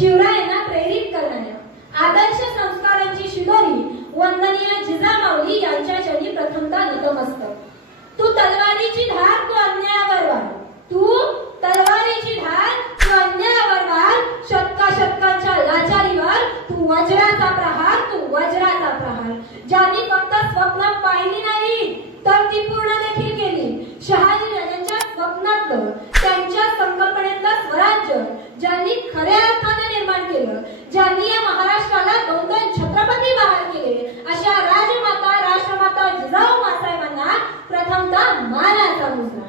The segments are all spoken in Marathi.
शिवरायांना प्रेरित करणाऱ्या आदर्श संस्कारांची शिदोरी वंदनीय जिजामाऊली यांच्या चरणी प्रथमता नतमस्तक तू तलवारीची धार तू अन्यायावर वार. तू तलवारीची धार तू अन्यायावर वाढ शतका शतकांच्या लाचारीवर तू वज्राचा प्रहार तू वज्राचा प्रहार. ज्यांनी फक्त स्वप्न पाहिली नाही तर ती पूर्ण देखील केली. शहाजी राजांच्या स्वप्नातलं त्यांच्या संकल्पनेतलं स्वराज्य ज्यांनी खऱ्या अर्थाने निर्माण केलं ज्यांनी या महाराष्ट्राला दोन दोन छत्रपती बहाल केले अशा राजमाता राष्ट्रमाता जिजाऊ मासाहेबांना प्रथमतः मानाचा मुजरा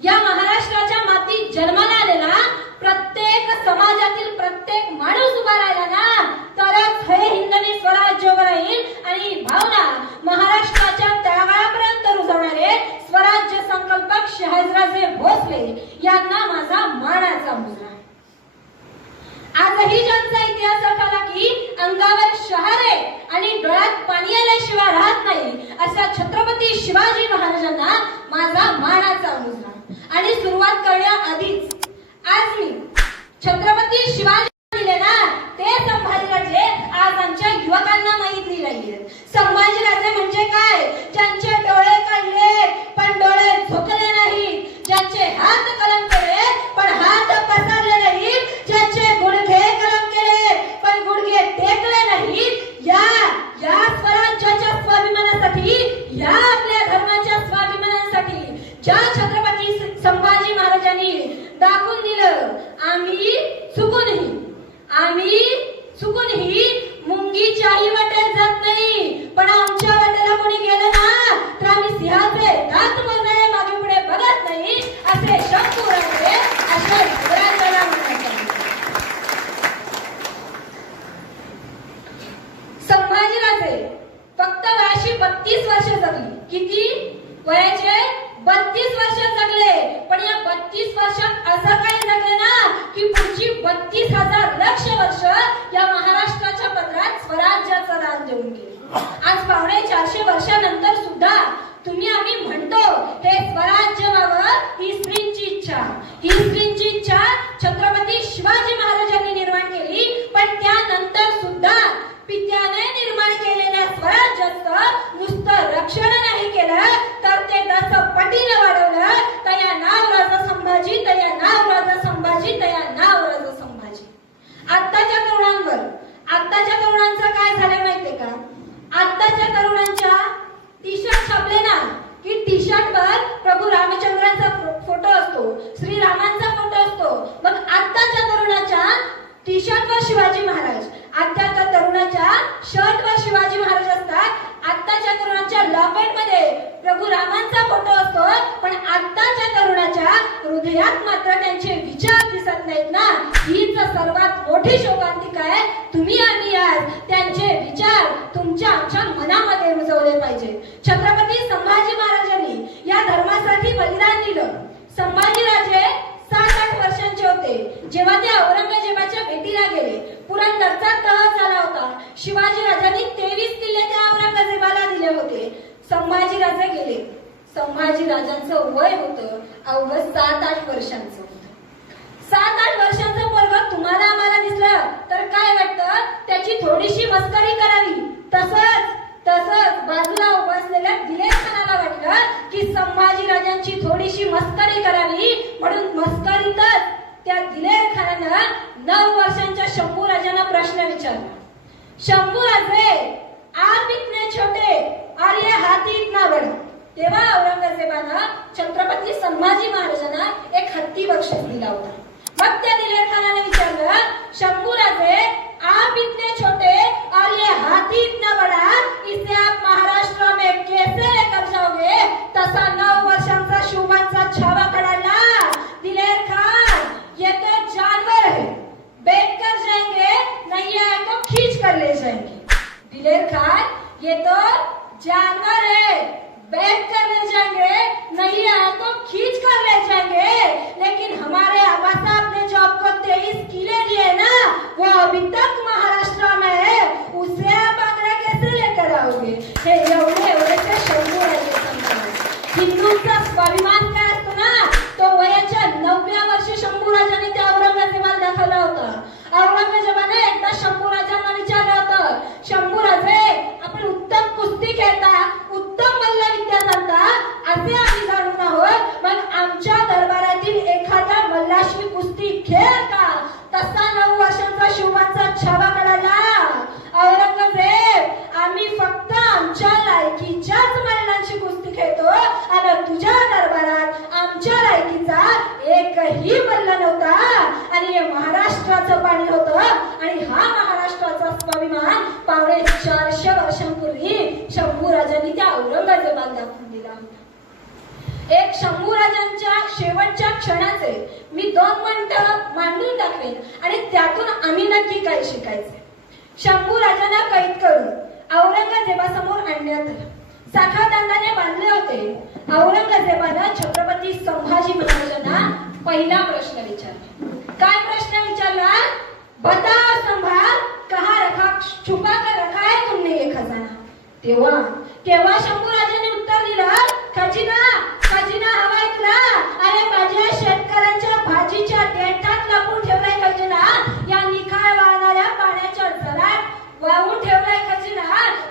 या महाराष्ट्राच्या मातीत जन्माला आलेला प्रत्येक समाजातील प्रत्येक माणूस उभा राहिला ना तरच हे हिंदवी स्वराज्य उभं राहील. आणि भावना महाराष्ट्राच्या तळागाळापर्यंत रुजवणारे स्वराज्य संकल्पक शहाजीराजे भोसले यांना माझा मानाचा मुलगा आजही ज्यांचा इतिहास आठवला की अंगावर शहारे आणि डोळ्यात पाणी आल्याशिवाय राहत नाही अशा छत्रपती शिवाजी महाराजांना माझा मानाचा मुलगा आणि सुरुवात करण्याआधीच आज मी छत्रपती शिवाजी दिले ना ते संभाजीराजे आज आमच्या युवकांना माहिती नाहीये संभाजीराजे म्हणजे काय ज्यांचे डोळे काढले पण डोळे झोकले नाही ज्यांचे हात कलम केले पण हात पसरले नाहीत ज्यांचे गुडघे कलम केले पण गुडघे टेकले नाहीत या या स्वराज्याच्या स्वाभिमानासाठी या आपल्या धर्माच्या स्वाभिमानासाठी ज्या छत्रपती संभाजी महाराजांनी दाखवून दिलं आम्ही चुकूनही आम्ही चुकूनही मुंगीच्याही वाटेत जात नाही. पण आमच्या वाट्याला कोणी गेलं ना तर आम्ही सिंहाचे दात मोजणारे मागे पुढे बघत नाही असे शब्द उरायचे अशा युवराजाला संभाजीराजे फक्त वयाशी बत्तीस वर्ष जगली. किती? वयाचे बत्तीस वर्ष जगले. पण या बत्तीस वर्षात असं काही जगले ना की पुढची बत्तीस हजार लक्ष वर्ष या महाराष्ट्राच्या पदरात स्वराज्याचं दान देऊन गेले. आज पावणे चारशे वर्षानंतर सुद्धा तुम्ही आम्ही म्हणतो हे स्वराज्य व्हावं ही स्त्रींची इच्छा. ही स्त्रींची इच्छा छत्रपती शिवाजी महाराजांनी निर्माण केली पण त्यानंतर सुद्धा पित्याने निर्माण केलेल्या स्वराज्याचं नुसतं रक्षण नाही केलं तर ते दस पटीने वाढवलं तया नाव राजा संभाजी तया नाव राजा संभाजी तया नाव राजा संभाजी आत्ताच्या तरुणांवर आत्ताच्या तरुणांचं काय झालं माहितीये का आत्ताच्या तरुणांच्या टी शर्ट छापले ना की टी शर्ट वर प्रभू रामचंद्रांचा फो- फोटो असतो श्रीरामांचा फोटो असतो मग आत्ताच्या तरुणाच्या टी शर्ट वर शिवाजी महाराज आत्ताच्या तरुणाच्या शर्ट वर शिवाजी महाराज असतात आत्ताच्या तरुणाच्या लॉकेटमध्ये प्रभू रामांचा फोटो असतो पण आत्ताच्या तरुणाच्या हृदयात मात्र त्यांचे विचार दिसत नाहीत ना. हीच सर्वात मोठी शोकांतिका आहे. तुम्ही आणि आज त्यांचे विचार तुमच्या आमच्या मनामध्ये रुजवले पाहिजे. छत्रपती संभाजी महाराजांनी या धर्मासाठी बलिदान दिलं. संभाजीराजे सात आठ वर्षांचे होते जेव्हा ते औरंगजेबाच्या भेटीला गेले पुरंदरचा तह झाला होता शिवाजी राजांनी तेवीस किल्ले त्या औरंगजेबाला दिले होते संभाजीराजे गेले संभाजी राजांचं वय होतं अवघं सात आठ वर्षांचं सात आठ वर्षांचं पोरग तुम्हाला आम्हाला दिसलं. तर काय वाटतं? त्याची थोडीशी मस्करी करावी. तसंच तसंच बाजूला उभं असलेल्या वाटलं की संभाजी राजांची थोडीशी मस्करी करावी. म्हणून मस्करीतच त्या दिलेर खानानं नऊ वर्षांच्या शंभू राजांना प्रश्न विचारला. शंभू राजे आप इतने छोटे और ये हाथी इतना बड़ा. तेव्हा औरंगजेबानं छत्रपती संभाजी महाराजांना एक हत्ती बक्षीस दिला होता. मग त्या निलेखानाने विचारलं शंभू राजे आप इतने छोटे और ये हाथी इतना बड़ा इस आप महाराष्ट्र में कैसे लेकर जाओगे तसा नऊ वर्षांचा शिवबांचा छावा कडाला दिलेर खान ये तो जानवर है बैठ कर जाएंगे नहीं आए तो खींच कर ले जाएंगे दिलेर खान ये तो जानवर है बैठ कर ले जाएंगे नहीं आए तो खींच कर ले जाएंगे लेकिन हमारे आबा साहब ने जो आपको तेईस किले दिए ना वो अभी तक महाराष्ट्र में है उसे आप आगरा कैसे लेकर आओगे हे एवढे एवढे ते शंभू राजे सांगतात. हिंदूंचा स्वाभिमान काय असतो ना अशी कुस्ती खेळ का तसा नऊ वर्षांचा शिवांचा छावा कळाला औरंगजेब आम्ही फक्त आमच्या लायकीच्याच महिलांची कुस्ती खेळतो. आणि तुझ्या दरबारात आमच्या लायकीचा एकही मल्ल नव्हता. आणि हे महाराष्ट्राचं पाणी होतं. आणि हा महाराष्ट्राचा स्वाभिमान पावणे चारशे वर्षांपूर्वी शंभू राजांनी त्या औरंगजेबात दाखवून दिला एक शंभू राजांच्या शेवटच्या क्षणाचे मी दोन मिनिटं मांडून दाखवेन आणि त्यातून आम्ही नक्की काय शिकायचे? शंभू राजांना कैद करून औरंगजेबासमोर आणण्यात आलं. साखादांडाने बांधले होते. औरंगजेबाला छत्रपती संभाजी महाराजांना पहिला प्रश्न विचारला. काय प्रश्न विचारला? बताओ संभा कहा रखा छुपा कर रखा है तुमने ये खजाना. तेव्हा तेव्हा शंभू राजाने उत्तर दिलं खजिना! खजिना हवाय तुला अरे माझ्या शेतकऱ्यांच्या भाजीच्या देठात लपून ठेवलाय खजिना या निखाळ वाहणाऱ्या पाण्याच्या वाहून ठेवलाय खजिना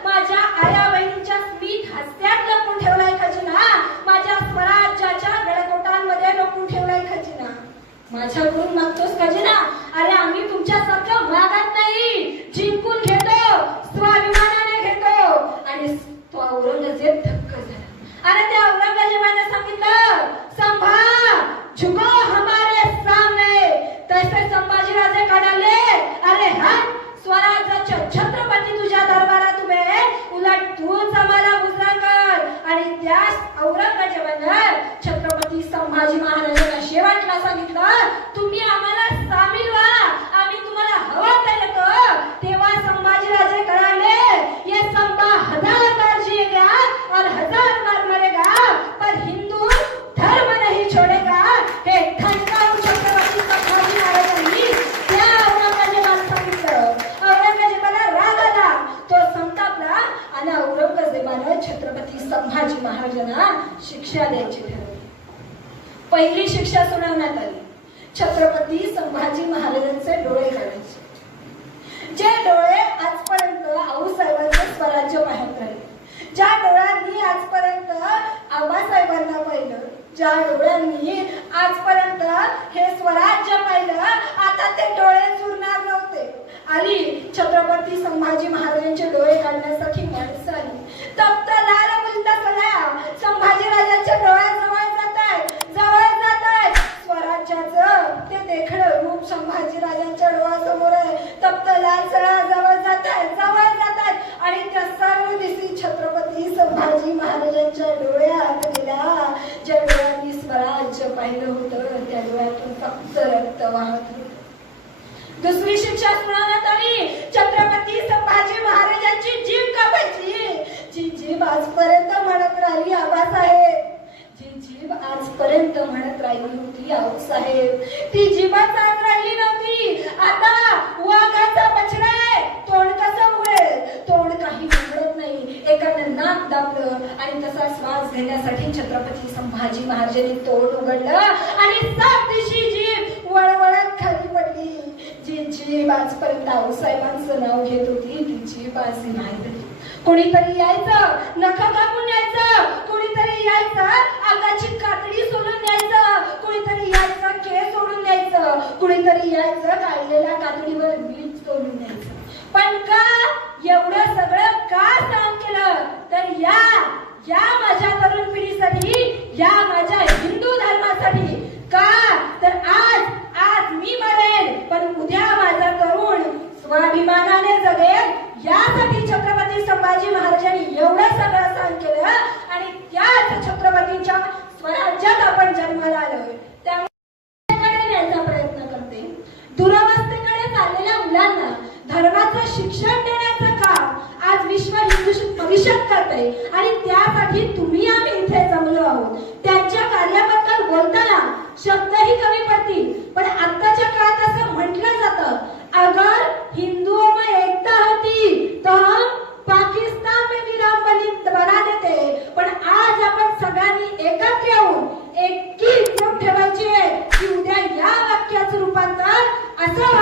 माझ्या आया बहिणींच्या स्मित हस्त्यात लपून ठेवलाय खजिना माझ्या स्वराज्याच्या लपून ठेवलाय खजिना माझ्याकडून मागतोस खजिना अरे आम्ही तुमच्या मागत नाही जिंकून घेतो स्वाभिमानाने घेतो आणि तो औरंगजेब धक्क झाला आणि त्या औरंगजेबाने सांगितलं संभा झुको हमारे सामने तसे संभाजीराजे काढाले अरे हा स्वराज्याच्या छत्रपती तुझ्या दरबारात उभे उलट तूच आम्हाला गुजराण कर आणि त्यास औरंगजेबानं छत्रपती संभाजी महाराजांना आम्हाला सांगितलं तुम्ही आम्हाला सामील व्हा. आम्ही तुम्हाला हवा काय येतो तेव्हा संभाजीराजे कळाले ये संभा हजार बार जिएगा और हजार मार मरेगा पर हिंदू धर्म नाही छोड़ेगा हे ठणकावून छत्रपती संभाजी महाराजांनी त्या औरंगजेबाला सांगितलं. औरंगजेबाला राग आला. तो संतापला आणि औरंगजेबानं छत्रपती संभाजी महाराजांना शिक्षा द्यायची ठरवली. पहिली शिक्षा सुनावण्यात आली. छत्रपती संभाजी महाराजांचे डोळे काढायचे जे डोळे आजपर्यंत आऊसाहेबांचे स्वराज्य पाहत राहिले ज्या डोळ्यांनी आजपर्यंत आबासाहेबांना पाहिलं ज्या डोळ्यांनी आजपर्यंत हे स्वराज्य पाहिलं आता ते डोळे चुरणार नव्हते. आली छत्रपती संभाजी महाराजांचे डोळे काढण्यासाठी माणसं आली तप्त लाल बुलता सगळ्या संभाजी राजांच्या डोळ्याजवळ जात आहे जवळ जात आहे स्वराज्याचं ते देखणं रूप संभाजी राजांच्या डोळ्यासमोर आहे तप्त लाल सळा जवळ जात आहे जवळ जात आहे आणि त्या सर्व दिसी छत्रपती संभाजी महाराजांच्या डोळ्यात गेला ज्या डोळ्यांनी स्वराज्य पाहिलं होतं त्या डोळ्यातून फक्त रक्त वाहत होतं. दुसरी शिक्षा सुनावण्यात आली. छत्रपती संभाजी महाराजांची जीभ कापायची जी जीभ आजपर्यंत म्हणत राहिली आबासाहेब. जी जीभ आजपर्यंत म्हणत राहिली होती आऊसाहेब. ती जीभच आज राहिली नव्हती. आता वाघाचा बछडा आहे तोंड कसं उघडेल तोंड काही उघडत नाही दाबलं आणि तसा श्वास घेण्यासाठी छत्रपती संभाजी महाराजांनी तोंड उघडलं आणि सात दिवशी जीव वळवळत खाली पडली जी जीव आजपर्यंत आऊसाहेबांचं नाव घेत होती ती जीव आज नाही कोणीतरी यायचं नख कापून यायचं कोणीतरी यायचं अंगाची कातडी सोडून न्यायचं कोणीतरी यायचं केस सोडून न्यायचं कोणीतरी यायचं काढलेल्या कातडीवर बीज सोडून द्यायचं. पण का एवढं सगळं का सहन केलं? तर या या माझ्या तरुण पिढीसाठी या माझ्या हिंदू धर्मासाठी. का? तर आज आज मी मरेन पण उद्या माझा तरुण स्वाभिमानाने जगेल. यासाठी छत्रपती संभाजी महाराजांनी एवढं सगळं सहन केलं आणि त्याच छत्रपतींच्या स्वराज्यात आपण जन्माला आलोय. त्यामुळे न्यायचा प्रयत्न करते. दुरावस्थेकडे चाललेल्या मुलांना धर्माचं शिक्षण देण्याचं विश्व हिंदू परिषद करते. आणि त्यासाठी तुम्ही आम्ही इथे जमलो आहोत. त्यांच्या कार्याबद्दल बोलताना शब्दही कमी पडतील. पण आत्ताच्या काळात असं म्हटलं जातं अगर हिंदुओं में एकता होती तो हम पाकिस्तान में विराम बनी बना देते. पण आज आपण सगळ्यांनी एकत्र येऊन एकी एकजूट ठेवायची आहे की उद्या या वाक्याचं रूपांतर असं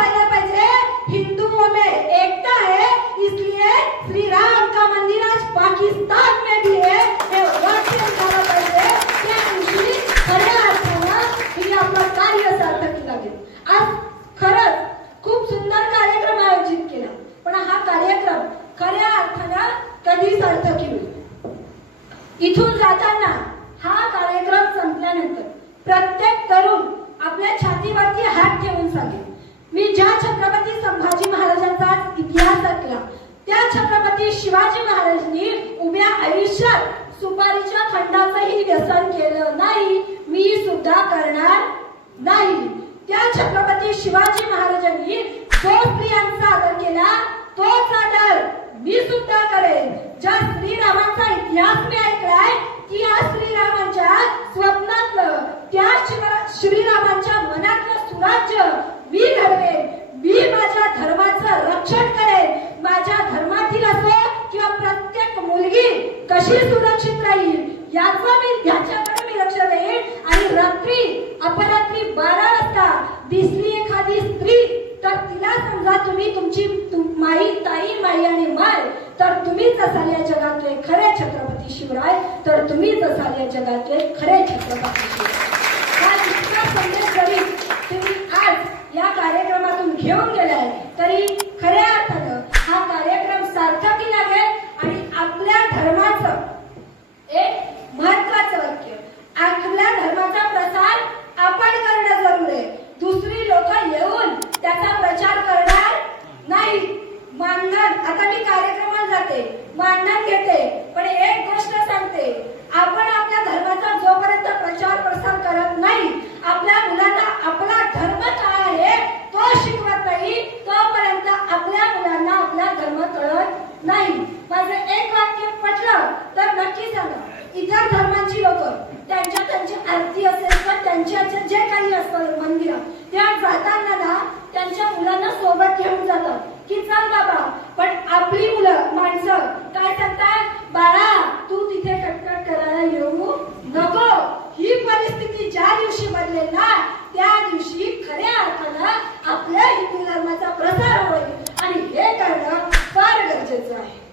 प्रत्येक तरुण आपल्या छातीवरती हात ठेवून सांगेल. मी ज्या छत्रपती संभाजी महाराजांचा इतिहास ऐकला त्या छत्रपती शिवाजी महाराजांनी उभ्या आयुष्यात सुपारीच्या खंडाचंही व्यसन केलं नाही. मी सुद्धा करणार नाही. त्या छत्रपती शिवाजी महाराजांनी जो स्त्रियांचा आदर केला तोच आदर मी सुद्धा करेन. ज्या श्रीरामांचा इतिहास मी ऐकलाय की या श्रीरामांच्या स्वप्नातलं त्या श्रीरामांच्या मनातलं सुराज्य मी घडवेन. मी माझ्या धर्माचं रक्षण करेन. माझ्या धर्मातील असो किंवा प्रत्येक मुलगी कशी सुरक्षित राहील याचं मी ह्याच्याकडे मी लक्ष देईन. आणि रात्री अपरात्री बारा वाजता दिसली एखादी स्त्री तर तिला समजा तुम्ही तुमची तुम- माई ताई माई आणि माय तर तुम्हीच असाल या जगातले खरे छत्रपती शिवराय तर तुम्हीच असाल या जगातले खरे छत्रपती शिवराय. संदेश जरी तुम्ही आज या कार्यक्रमातून घेऊन गेलाय तरी खऱ्या अर्थानं हा कार्यक्रम सार्थकी लागेल आणि आपल्या धर्माचं एक महत्वाचं वाक्य आपल्या धर्माचा प्रसार आपण करणं जरूर आहे. आरती असेल तर त्यांच्या जे काही असतं मंदिर त्या जाताना ना त्यांच्या मुलांना सोबत घेऊन जातात की चल बाबा पण आपली मुलं माणसं काय सांगतात बाळा तू तिथे कटकट करायला येऊ नको. ही परिस्थिती ज्या दिवशी बदलेल ना त्या दिवशी खऱ्या अर्थानं आपल्या हिंदू धर्माचा प्रसार होईल. आणि हे करणं फार गरजेचं आहे.